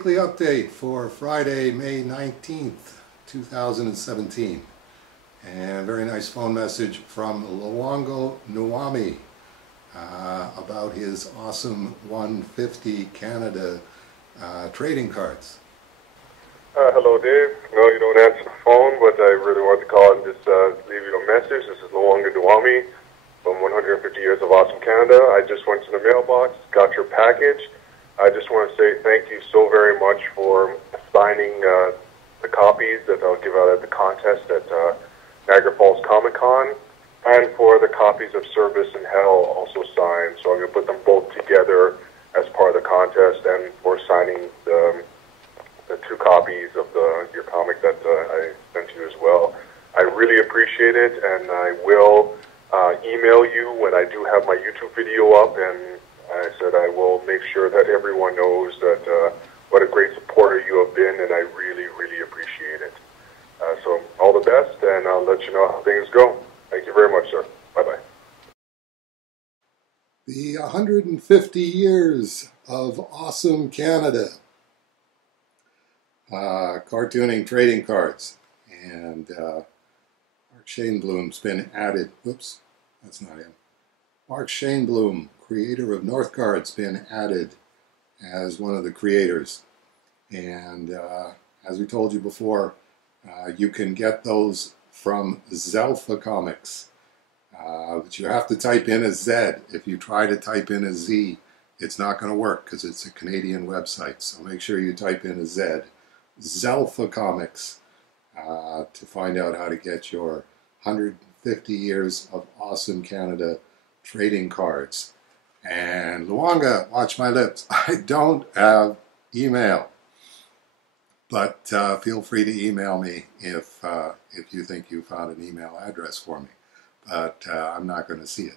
weekly update for Friday, May 19th, 2017. And very nice phone message from Luongo Nuami about his awesome 150 Canada trading cards. Hello, Dave. No, you don't answer the phone, but I really wanted to call and just leave you a message. This is Luongo Nuami from 150 Years of Awesome Canada. I just went to the mailbox, got your package. I just want to say thank you so very much for signing the copies that I'll give out at the contest at Niagara Falls Comic Con, and for the copies of Cerebus and Hell also signed. So I'm going to put them both together as part of the contest, and for signing the 2 copies of your comic that I sent you as well. I really appreciate it, and I will email you when I do have my YouTube video up, and I said I will make sure that everyone knows that what a great supporter you have been, and I really, really appreciate it. So all the best, and I'll let you know how things go. Thank you very much, sir. Bye-bye. The 150 Years of Awesome Canada. Cartooning trading cards. And Mark Shaneblum's been added. Whoops, that's not him. Mark Shaneblum, creator of Northgard's, been added as one of the creators. And as we told you before, you can get those from Zelfa Comics. But you have to type in a Z. If you try to type in a Z, it's not going to work because it's a Canadian website. So make sure you type in a Z. Zelfa Comics to find out how to get your 150 Years of Awesome Canada trading cards. And Luongo, watch my lips. I don't have email, but feel free to email me if you think you found an email address for me. But I'm not going to see it.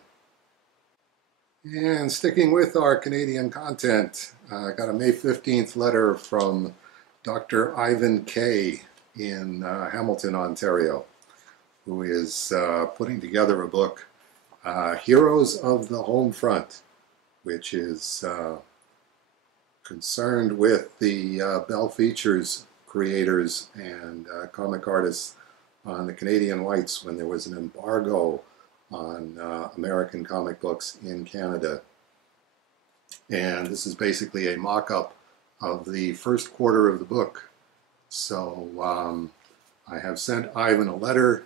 And sticking with our Canadian content, I got a May 15th letter from Dr. Ivan K. in Hamilton, Ontario, who is putting together a book, Heroes of the Home Front, which is concerned with the Bell Features creators and comic artists on the Canadian Whites when there was an embargo on American comic books in Canada. And this is basically a mock-up of the first quarter of the book. So I have sent Ivan a letter,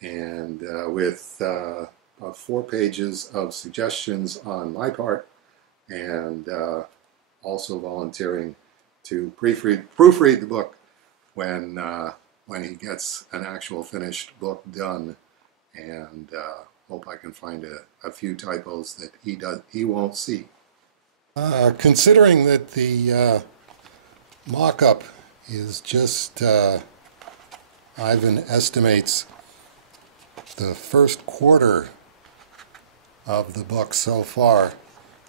and with about 4 pages of suggestions on my part, and also volunteering to proofread the book when he gets an actual finished book done, and hope I can find a few typos that he won't see. Considering that the mock-up is just Ivan estimates the first quarter of the book so far,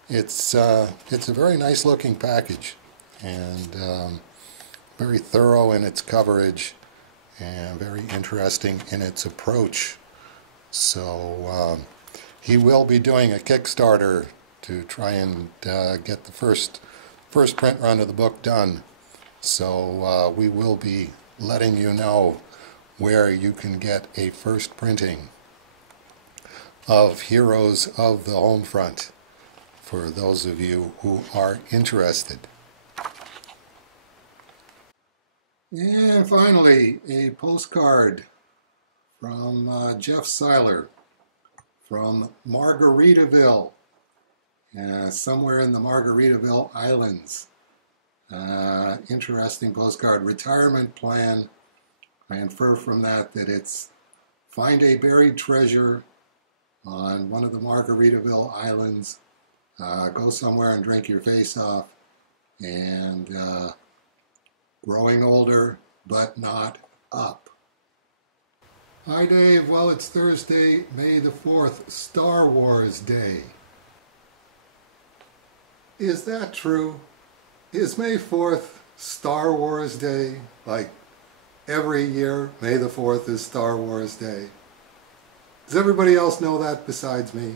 it's a very nice looking package, and very thorough in its coverage and very interesting in its approach. So he will be doing a Kickstarter to try and get the first print run of the book done. So we will be letting you know where you can get a first printing of Heroes of the Home Front for those of you who are interested. And finally, a postcard from Jeff Seiler from Margaritaville, somewhere in the Margaritaville Islands. Interesting postcard. Retirement plan. I infer from that it's find a buried treasure on one of the Margaritaville Islands, go somewhere and drink your face off, and growing older but not up. Hi Dave, well it's Thursday, May the 4th, Star Wars Day. Is that true? Is May 4th Star Wars Day? Like every year, May the 4th is Star Wars Day. Does everybody else know that besides me?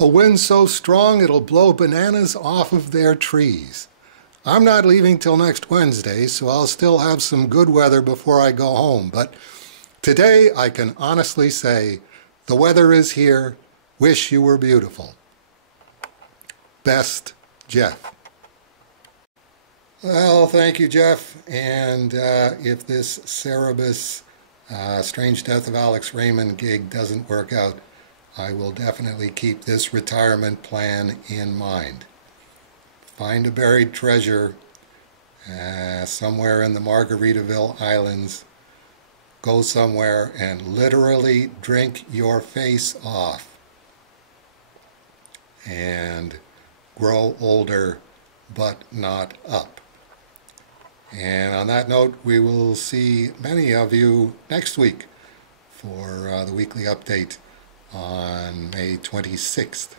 A wind so strong it'll blow bananas off of their trees. I'm not leaving till next Wednesday, so I'll still have some good weather before I go home. But today I can honestly say the weather is here. Wish you were beautiful. Best, Jeff. Well, thank you, Jeff. And if this Cerebus Strange Death of Alex Raymond gig doesn't work out, I will definitely keep this retirement plan in mind. Find a buried treasure somewhere in the Margaritaville Islands. Go somewhere and literally drink your face off and grow older but not up. And on that note, we will see many of you next week for the weekly update on May 26th.